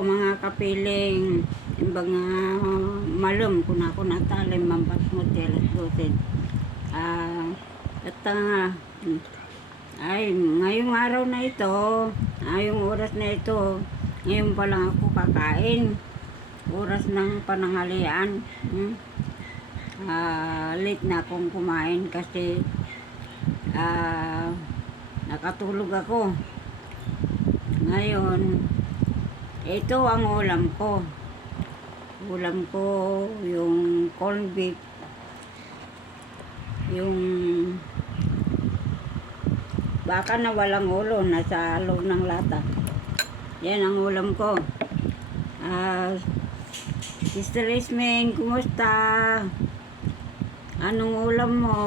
mga kapiling mga malum kung ako natalim mampat mo telas dotin. At ay ngayong araw na ito, ngayong oras na ito, ngayon pa lang ako kakain. Oras ng pananghalian. Late na akong kumain kasi nakatulog ako. Ngayon, ito ang ulam ko. Ulam ko yung corned beef, yung baka na walang ulo, nasa loob ng lata. Yan ang ulam ko. Sister Ismeng, kumusta? Anong ulam mo?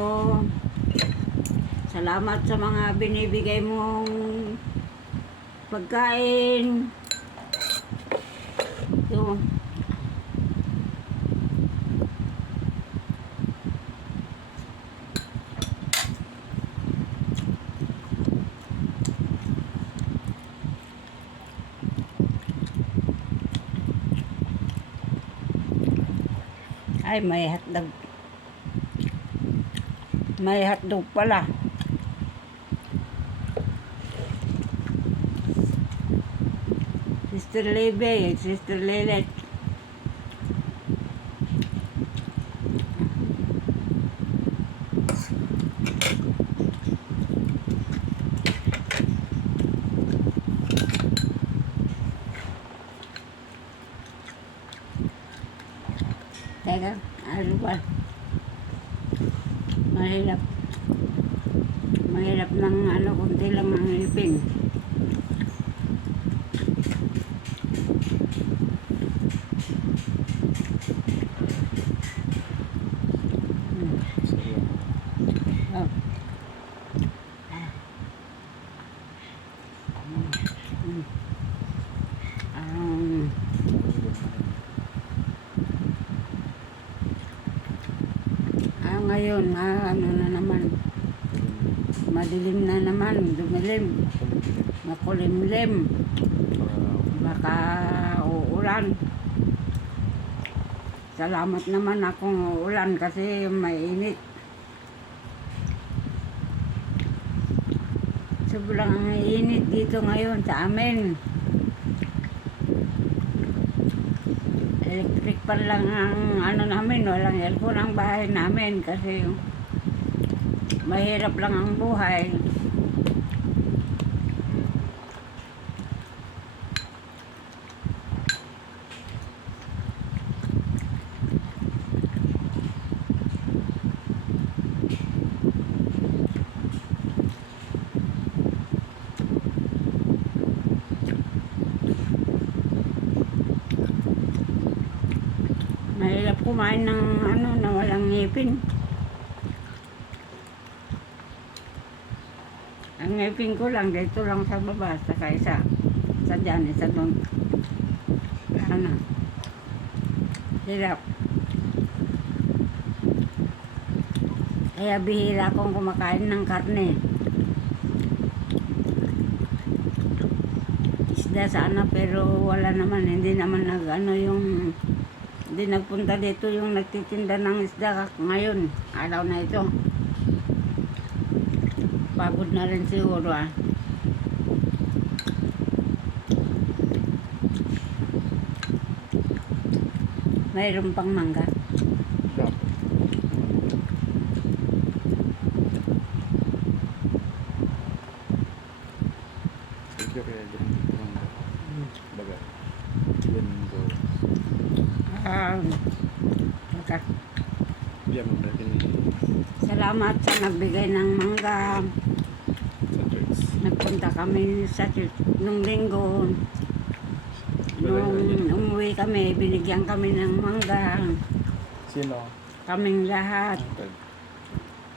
Salamat sa mga binibigay mong pagkain. Ito. Ay, may hotdog. May hotdog pala. Sister Lebe, Sister Lelet. Teka, ano ba? Mahirap. Mahirap ng ano, kunti lang ang ipin. Ngayon, ano na naman, madilim na naman, dumilim, makulimlim, baka uulan. Salamat naman akong uulan kasi mainit. Sobrang init dito ngayon sa amin. Electric pa lang ang ano namin, walang aircon ang bahay namin kasi mahirap lang ang buhay. Mahirap kumain ng ano na walang ngipin. Ang ngipin ko lang dito lang sa baba, sa isa dyan, isa doon. Ano? Hirap. Kaya bihira akong kumakain ng karne. Isda sana pero wala naman, hindi naman hindi nagpunta dito yung nagtitinda ng isda ngayon, araw na ito. Pagod na rin siguro Mayroon pang mangga. Salamat sa nagbigay ng mangga. Nagpunta kami sa church nung linggo. Nung umuwi kami, binigyan kami ng mangga. Sino? Kaming lahat.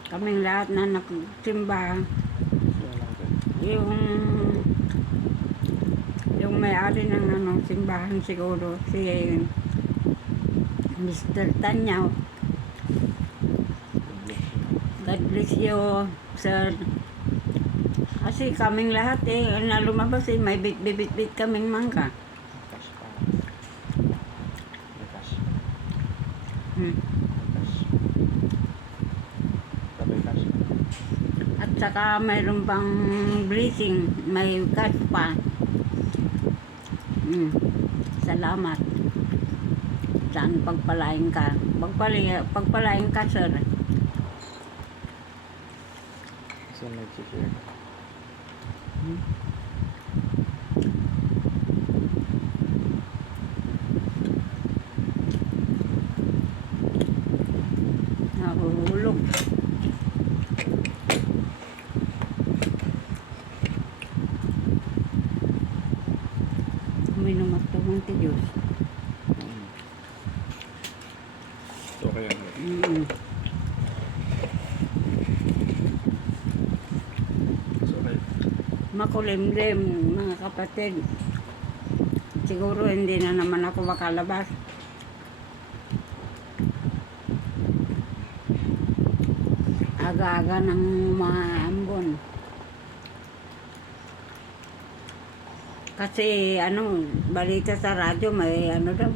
Kaming lahat na nagsimba. Yung may-ari ng simbahan siguro, si Mr. Tanyaw. God bless you, sir. Kasi kaming lahat na lumabas may bit kaming mangga. saka mayroon pang blessing, may cash pa. Salamat. Saan pagpalain ka? Pagpalain ka, sir. Saan nag-share? Nahuhulog. Uminom at tumunti Diyos. Ito kaya mo. So kaya. Makulimlim, mga kapatid. Siguro hindi na naman ako makalabas. Aga-aga ng mga ambon. Kasi balita sa radyo may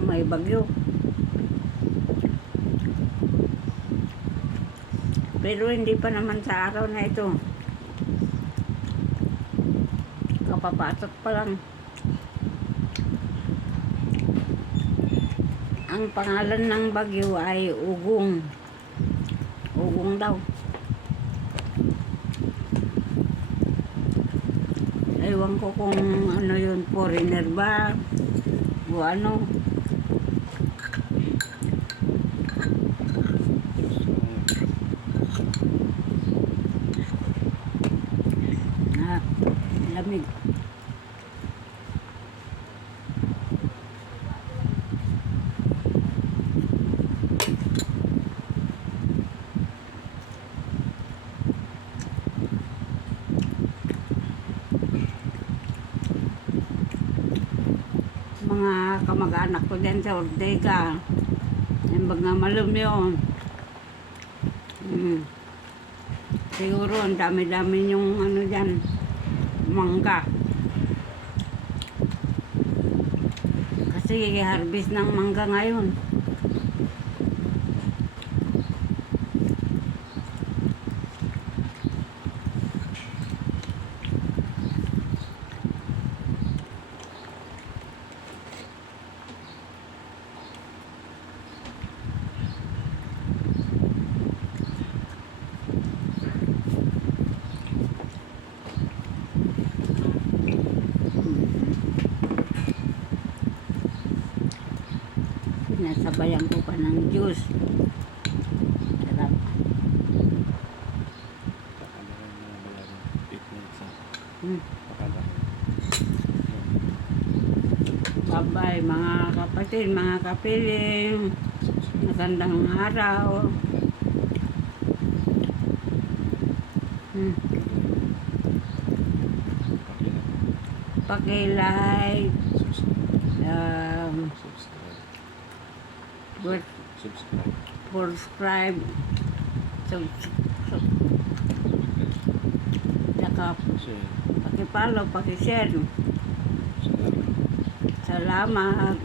may bagyo. Pero hindi pa naman sa araw na ito. Kapapasok pa lang. Ang pangalan ng bagyo ay Ugong. Ugong daw. Ewan ko kung ano yun, foreigner ba o ano. Lamig. Mga kamag-anak ko dyan sa Ortega, yung mga malum yun. Siguro ang dami-dami yung dyan, mangga. Kasi harvest ng mangga ngayon. Nasabayan ko pa ng juice. Sarap. Bye-bye mga kapatid, mga kapiling. Magandang araw. Paki-like. Subscribe. Saka paki-follow, paki-share. Salamat.